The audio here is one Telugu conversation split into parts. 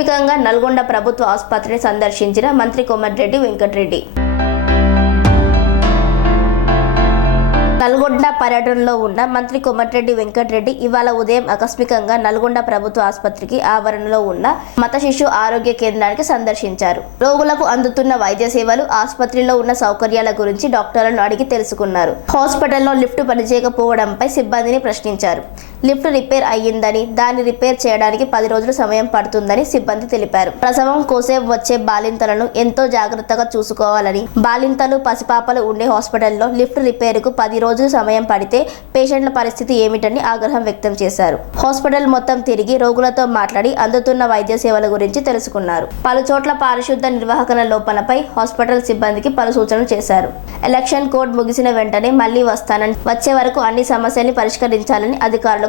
ఆకస్మికంగా నల్గొండ ప్రభుత్వ ఆసుపత్రిని సందర్శించిన మంత్రి కోమటిరెడ్డి వెంకటరెడ్డి. నల్గొండ పర్యటనలో ఉన్న మంత్రి కొమటిరెడ్డి వెంకటరెడ్డి ఇవాళ ఉదయం ఆకస్మికంగా నల్గొండ ప్రభుత్వ ఆసుపత్రికి ఆవరణలో ఉన్న మత శిశు ఆరోగ్య కేంద్రానికి సందర్శించారు. రోగులకు అందుతున్న వైద్య సేవలు ఆసుపత్రిలో ఉన్న సౌకర్యాల గురించి డాక్టర్లను అడిగి తెలుసుకున్నారు. హాస్పిటల్లో లిఫ్ట్ పనిచేయకపోవడంపై సిబ్బందిని ప్రశ్నించారు. లిఫ్ట్ రిపేర్ అయ్యిందని దాన్ని రిపేర్ చేయడానికి పది రోజులు సమయం పడుతుందని సిబ్బంది తెలిపారు. ప్రసవం కోసేపు వచ్చే బాలింతలను ఎంతో జాగ్రత్తగా చూసుకోవాలని బాలింతలు పసిపాపలు ఉండే హాస్పిటల్లో లిఫ్ట్ రిపేరుకు పది రోజులు సమయం పడితే పేషెంట్ల పరిస్థితి ఏమిటని ఆగ్రహం వ్యక్తం చేశారు. హాస్పిటల్ మొత్తం తిరిగి రోగులతో మాట్లాడి అందుతున్న వైద్య సేవల గురించి తెలుసుకున్నారు. పలు చోట్ల పారిశుద్ధ నిర్వహణ లోపలపై హాస్పిటల్ సిబ్బందికి పలు సూచనలు చేశారు. ఎలక్షన్ కోడ్ ముగిసిన వెంటనే మళ్ళీ వస్తానని వచ్చే వరకు అన్ని సమస్యల్ని పరిష్కరించాలని అధికారులకు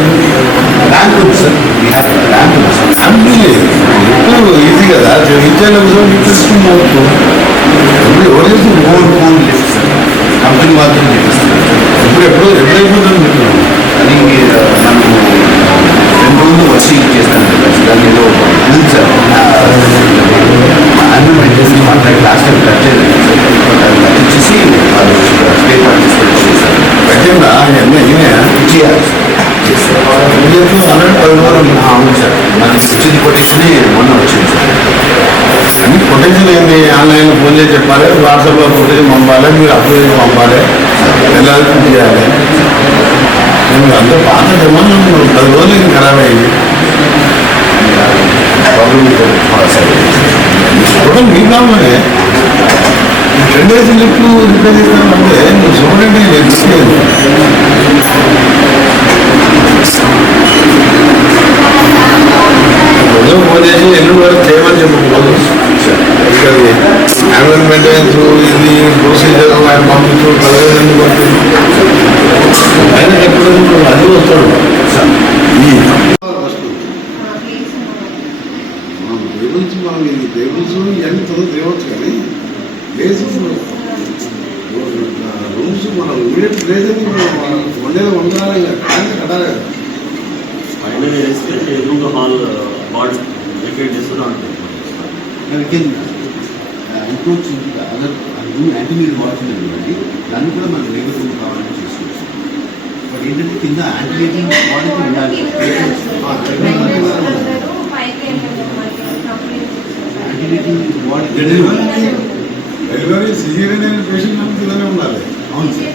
రెండు ఉంది సార్ వీ ఉంది సార్ అన్నీ ఎప్పుడు ఈజీ కదా. ఇచ్చేలా తీసుకున్నావు ఇప్పుడు ఎవరు phone phone lift sir company వాళ్ళతో చేపిస్తున్నారు ఇప్పుడు ఎప్పుడో ఎప్పుడైపోతుంది చెప్తున్నాను అది మనకు రెండు రోజులు వచ్చి చేస్తాను. దాని ఏదో ఉంది సార్ అన్ని మెయింటెనెన్స్ మాట్లాడి లాస్ట్ టైం కట్ చేయలేదు. కట్ ఇచ్చేసి వాళ్ళు స్పేర్ పార్ట్ తీసుకొని చేశారు. పెట్టిందా చేయాలి సార్ అవును సార్ మనకి వచ్చింది కొటేషనే మొన్న వచ్చింది సార్ అన్ని పొటెన్షియల్ ఏంది? ఆన్లైన్ ఫోన్ చేసి చెప్పాలి వాట్సాప్లో ఫోటేజ్ పంపాలి మీరు అప్లోడ్ చేసి పంపాలి. వెళ్ళాలి చేయాలి. అంత అంతా పాత జమానా పది రోజులు ఇంకా ఖరాబ్ అయ్యింది. చూడండి సార్. మీ ప్రాబ్లమే టెన్ డేస్ లిఫ్ట్ రిపేర్ చేస్తానంటే నువ్వు చూడండి నేను వరకు చేయమని మెయింటెనెన్స్ ఇది ప్రొసీజర్ ఆయన పంపించు పదివేలు పంపించు. ఆయన ఎప్పుడు అది వస్తాడు. టేబుల్స్ మనం ఇది టేబుల్స్ ఇవన్నీ తొందర తేవచ్చు కానీ ప్లేసెస్ రూమ్స్ మనం ఇమీడియట్ ప్లేస్ అని వండేది వండాలి కానీ కట్టాలి. కదా final hall ward encroach into the other room యాంటీమీరియల్ walls ఉన్నాయి దాన్ని కూడా మనం లేబర్ రూమ్ కావాలని చేసుకోవచ్చు బట్ ఏంటంటే కింద యాంటీమీరియల్ వాల్కి ఉండాలి. యాంటీమీరియల్ వాల్ డెలివరీ సిజీరియన్ అయిన పేషెంట్ మనకి ఇలానే ఉండాలి. అవును. సార్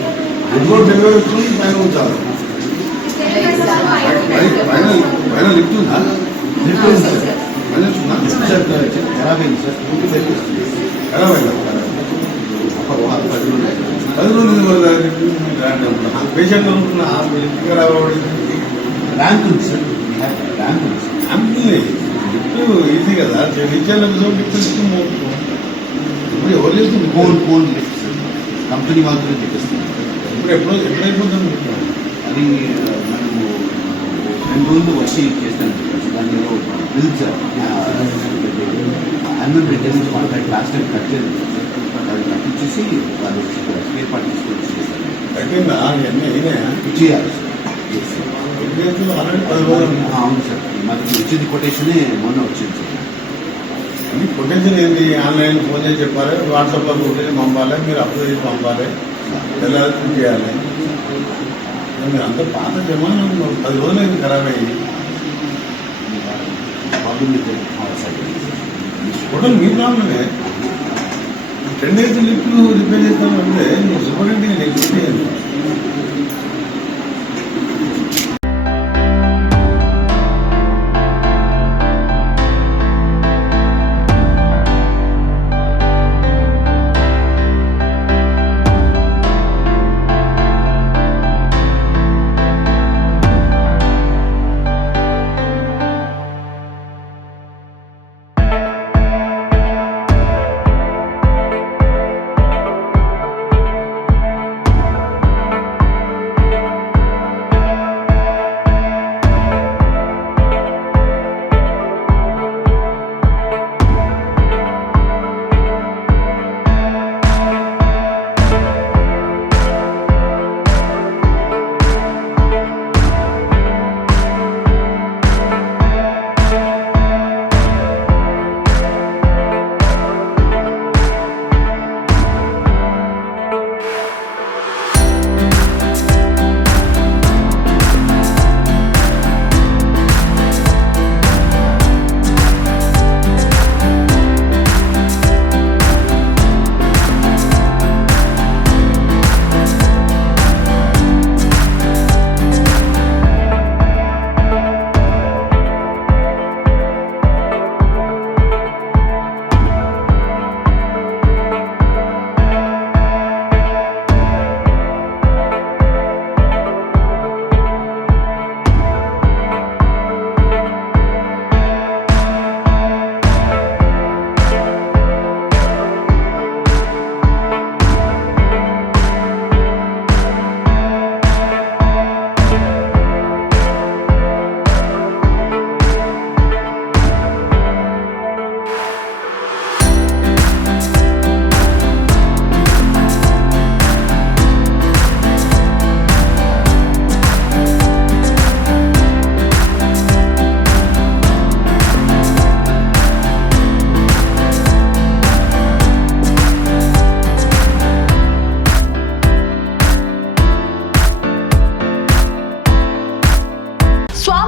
ఇంకో డెలివరీ వస్తుంది పైన ఉంచాలి పై- పైన పైన లిఫ్ట్ ఉందా? లిఫ్ట్ ఉంది? సార్ ఉందా సార్ సైట్ వస్తుంది ఖరాబ్ అయిందా ఒక పది రోజులు అయింది. పది రోజులు పేషెంట్ అనుకున్న ర్యాంక్ ఉంది సార్. ర్యాంక్ ఉంది సార్. లిఫ్ట్ ఈజీ కదా. తీసుకుని ఇప్పుడు ఎవరు చేస్తుంది phone phone lift sir. Company వాళ్ళతో చెప్పిస్తున్నారు ఇప్పుడు ఎప్పుడు ఎప్పుడైపోతుంది అది మనము రెండు రోజులు వచ్చి చేస్తాను. దాని ఏదో bill sir annual maintenance contract last time cut చేయలేదు అది కట్టించేసి వాళ్ళు స్పేర్ పార్ట్ తీసుకొని చేయాలి అవును సార్ మనకి వచ్చింది కొటేషనే మొన్న వచ్చింది సార్ అన్ని పొటెన్షియల్ ఏంది ఆన్లైన్ ఫోన్ చేసి చెప్పాలి వాట్సాప్లో ఫోటేజ్ పంపాలి మీరు అప్లోడ్ చేసి పంపాలి వెళ్ళాలి చేయాలి మీరు అంత పాత జమానా పది రోజులు ఖరాబ్ అయ్యి హోటల్ మీ ప్రాబ్లమే టెన్ డేస్ లిఫ్ట్ రిపేర్ చేస్తామంటే నువ్వు సూపరింటెండెంట్